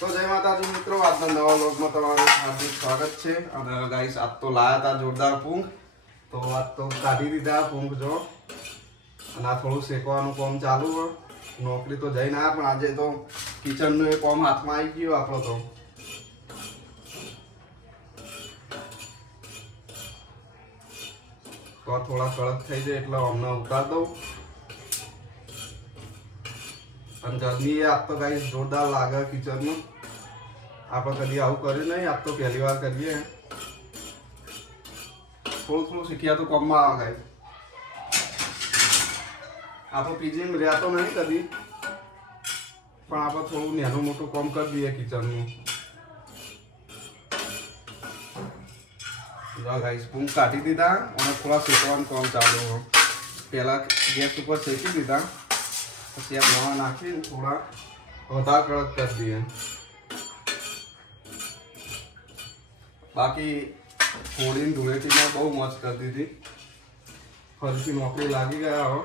તો જય માતાજી મિત્રો, આજના નવા વ્લોગમાં તમારું હાર્દિક સ્વાગત છે. અને ગાઈસ આજ તો લાયા હતા જોરદાર પૂંખ, તો આજ તો કાઢી દીધા પૂંખ જો. અને આ થોડું શેકવાનું કામ ચાલુ હોય. નોકરી તો જઈને આવ્યા પણ આજે તો કિચનનું એ કામ હાથમાં આવી ગયું આપણો તો. થોડા કડક થઈ જાય એટલે અમને ઉતાર દઉં. અને ગરમી આજ તો ગાઈસ જોરદાર લાગે કિચનમાં. આપણે કદી આવું કર્યું નહીં, આજ તો પહેલી વાર કરીએ. થોડું શીખ્યા તો કામમાં આવે ગાઈસ. આપણે પીજીમાં રહ્યા તો નહીં કદી, પણ આપણે થોડું નાનું મોટું કામ કરી દઈએ કિચનનું. ગાઈસ પૂંખ કાઢી દીધા અને થોડા શેકવાનું કામ ચાલુ. પહેલાં ગેસ ઉપર શેકી દીધા, પછી આ માવા નાખીને થોડા વધારે કડક કરી દઈએ. બાકી હોળીની ધૂળેટીમાં બહુ મસ્ત કરી દીધી. ફરીથી નોકરી લાગી ગયા હો.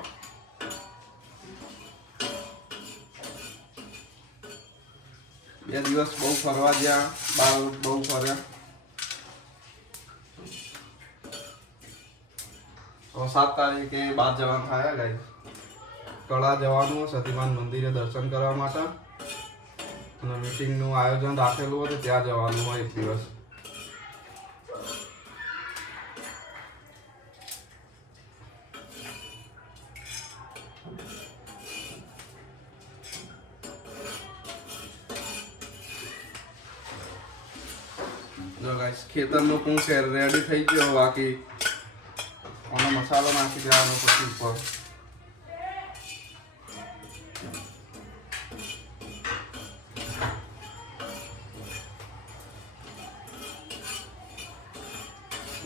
બે દિવસ બહુ ફરવા ગયા, બહાર બહુ ફર્યા. 7 તારીખે બહાર જવાનું થાય ગાઈસ. કળા જવાનું સતીમાન મંદિરે દર્શન કરવા માટે, અને મીટિંગનું આયોજન રાખેલું હતું ત્યાં જવાનું હોય એક દિવસ. જો ગાઈસ ખેતરનો પૂંખ રેડી થઈ ગયો. બાકી આનો મસાલો નાખી દેવાનો પછી ઉપર.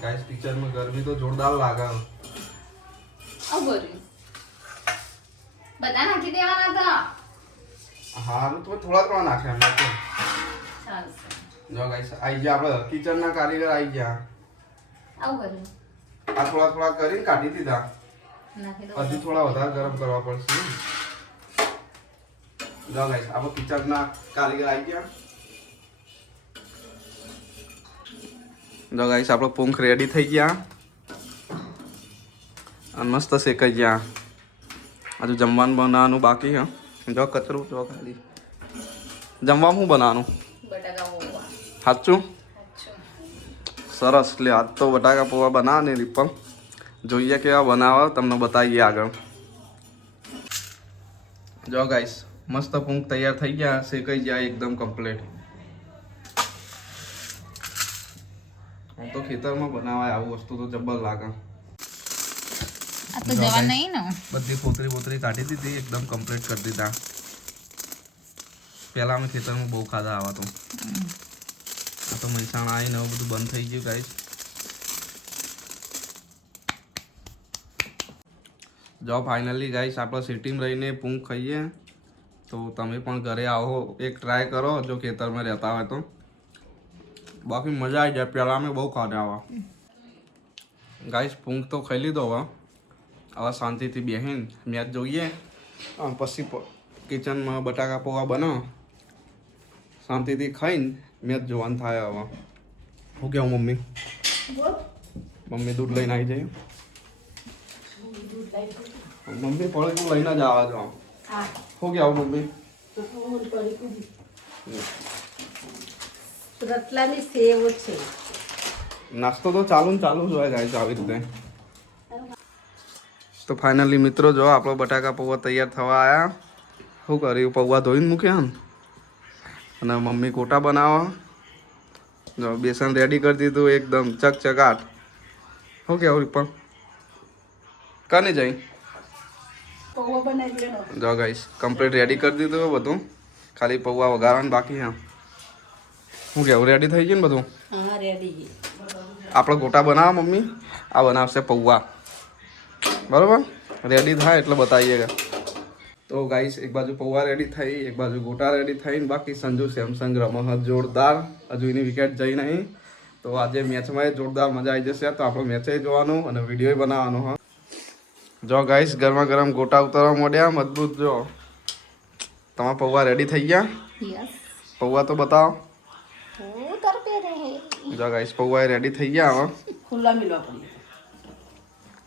ગાઈસ કિચનમાં ગરમી તો જોરદાર લાગે. બધા નાખી દેવાના હતા. હારું તો થોડા નાખ્યા અમે તો. ચાલશે. જો ગાઈસ આઈ ગયા આપણે કિચનના કારીગર આવી ગયા. આવું કર્યું. આ થોડા કરીને કાઢી દીધા. નાખી દો. હજી થોડા વધારે ગરમ કરવા પડશે. જો ગાઈસ આપણે કિચનના કારીગર આવી ગયા. જો ગાઈસ આપણો પૂંખ રેડી થઈ ગયા અને મસ્ત શેકાઈ ગયા. હજુ જમવાનું બનાવવાનું બાકી હે. જો કચરું જો ખાલી. જમવામાં શું બનાવવાનું? બટાકા પૌવા. સાચું? સરસ. લે આજ તો બટાકા પૌવા બનાવવાની રીપમ જોઈએ કેવા બનાવો, તમને બતાવીએ આગળ. જો ગાઈસ મસ્ત પૂંખ તૈયાર થઈ ગયા, શેકાઈ ગયા એકદમ કમ્પ્લીટ. હું તો ખેતરમાં બનાવાય આવું વસ્તુ તો જબર લાગે. આ તો જવા નહીં ને. બધી ફોતરી કાઢી દીધી, એકદમ કમ્પ્લીટ કરી દીધા. પહેલા અમે ખેતરમાં બહુ ખાધા આવા તો. આ તો મહેસાણા આવીને હવે બધું બંધ થઈ ગયું ગાઈસ. જો ફાઇનલી ગાઈસ આપણે સિટીમાં રહીને પૂંખ ખાઈએ, તો તમે પણ ઘરે આવો, એક ટ્રાય કરો જો ખેતરમાં રહેતા હોય તો. બાકી મજા આવી જાય. પહેલાં અમે બહુ ખાધા આવા. ગાઈસ પૂંખ તો ખાઈ લીધો હવે. હવે શાંતિથી બેસીને મેચ જોઈએ, પછી કિચનમાં બટાકા પૌવા બનાવો, શાંતિથી ખાઈને મેચ જોવાનું થાય. હવે શું કહેવું મમ્મી? મમ્મી દૂધ લઈને આવી જાય. મમ્મી પડી લઈને જ આવવા જો. શું કહેવું મમ્મી? રતલાની સેવ છે. નાસ્તો તો ચાલુ જ હોય ગાઈસ આવી રીતે. તો ફાઇનલી મિત્રો જો આપણો બટાકા પૌવા તૈયાર થવા આવ્યા. શું કર્યું? પૌવા ધોઈને મૂક્યા ને, અને મમ્મી ગોટા બનાવવા. જો બેસન રેડી કરી દીધું એકદમ ચકચકાટ. શું કહેવું પણ કાને જઈ? પૌવા બનાવી લેવાનો. જો ગાઈસ કમ્પ્લીટ રેડી કરી દીધું બધું, ખાલી પૌવા વઘારવાનું બાકી. હા શું કહેવું? રેડી થઈ ગયું ને બધું? હા રેડી. આપણે ગોટા બનાવવા, મમ્મી આ બનાવશે પૌવા. બરાબર? રેડી થાય એટલે બતાવીએગા. તો ગાઈસ એક બાજુ પૌવા રેડી થઈ, એક બાજુ ગોટા રેડી થઈને, બાકી સંજુ સેમસંગ રમત જોરદાર. હજુ એની વિકેટ જઈ નહીં, તો આજે મેચમાં જોરદાર મજા આવી જશે. તો આપણે મેચે જોવાનું અને વિડીયો બનાવવાનો. હા જો ગાઈસ ગરમા ગરમ ગોટા ઉતારવા માંડ્યા મજબૂત. જો તમારા પૌવા રેડી થઈ ગયા. યસ. પૌવા તો બતાવો. હું તાર પહેરે હે જો ગાઈસ પૌવા રેડી થઈ ગયા હવે. ખુલ્લા મિલવા પડે.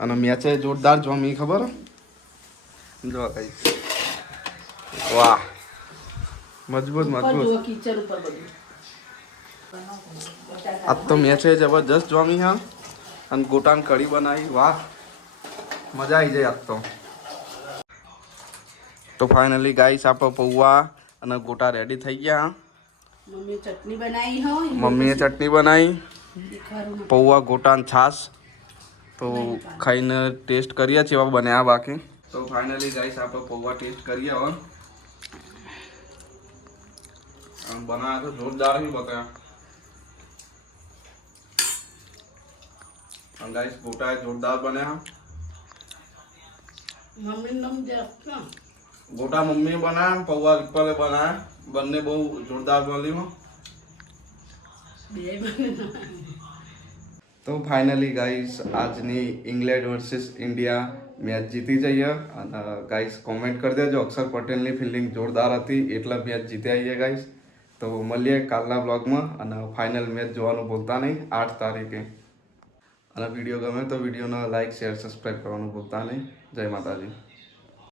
અને મેચે જોરદાર જોમી ખબર જો ગાઈસ. વાહ મજબૂત ઉપર મજબૂત. જુઓ કિચન ઉપર બધું. આજ તો મેચે જબરજસ્ત જોમી હા. અને ગોટાન કઢી બનાવી. વાહ મજા આવી જાય આજ તો. તો ફાઇનલી ગાઈસ આપણો પૌવા અને ગોટા રેડી થઈ ગયા. મમ્મી ચટણી બનાવી હોય. મમ્મીએ ચટણી બનાવી. દેખાડું ના. પૌવા ગોટા અને છાશ. તો ખાઈને ટેસ્ટ કરીએ છીએ એવા બન્યા બાકી. તો ફાઇનલી ગાઈસ આપણે પૌવા ટેસ્ટ કરીએ હવે. આમ બનાવ્યા તો જોરદાર ही બતાવ્યા. અને ગાઈસ ગોટા જોરદાર બન્યા. મમ્મી નમ દે આપના. ગોટા મમ્મીએ બનાવ્યા, પૌવા વિપલે બનાવ્યા. બંને બહુ જોરદાર બન્યું. બે બને. તો ફાઇનલી ગાઈસ આજની ઇંગ્લેન્ડ વર્સિસ ઇન્ડિયા મેચ જીતી જઈએ. અને ગાઈસ કોમેન્ટ કરી દેજો અક્ષર પટેલની ફિલ્ડિંગ જોરદાર હતી એટલે મેચ જીત્યા છીએ ગાઈસ. તો મળીએ કાલના બ્લોગમાં. અને ફાઇનલ મેચ જોવાનું ભૂલતા નહીં 8 તારીખે. અને વિડીયો ગમે તો વિડીયોને લાઇક શેર સબસ્ક્રાઈબ કરવાનું ભૂલતા નહીં. જય માતાજી.